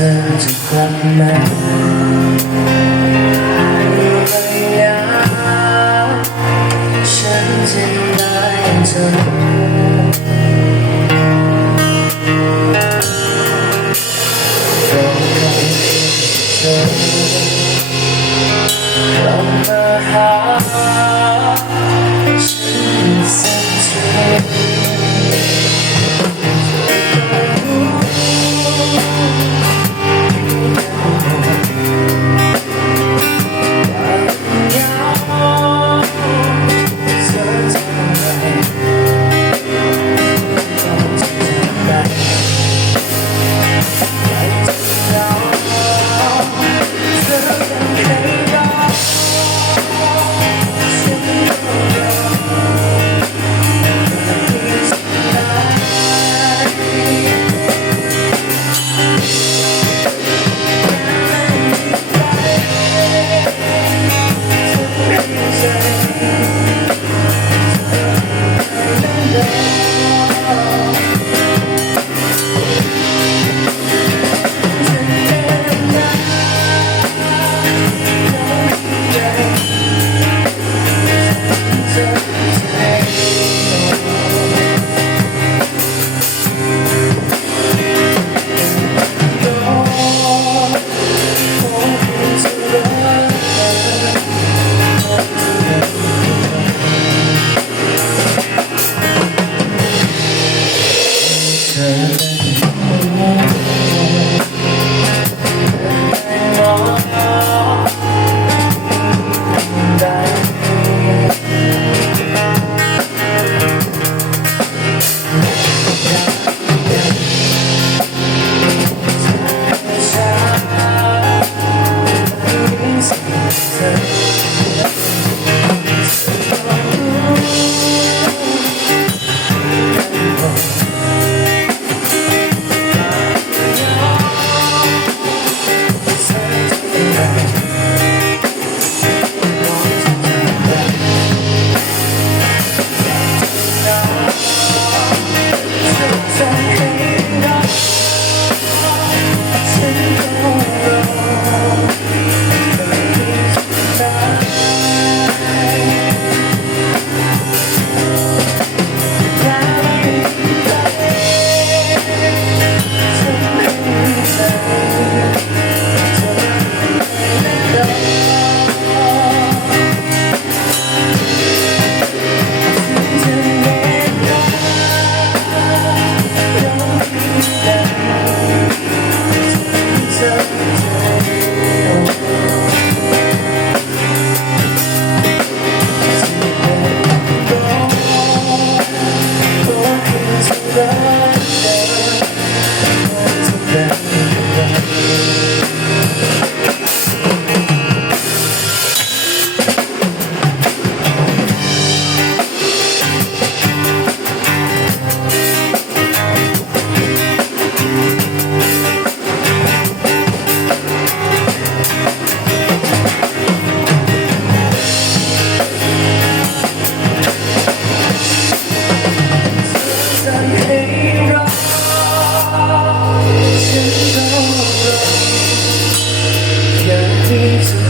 อจะกลับมาระยะฉันจะได้เธอรอเธอกลับมาหา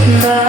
Bye.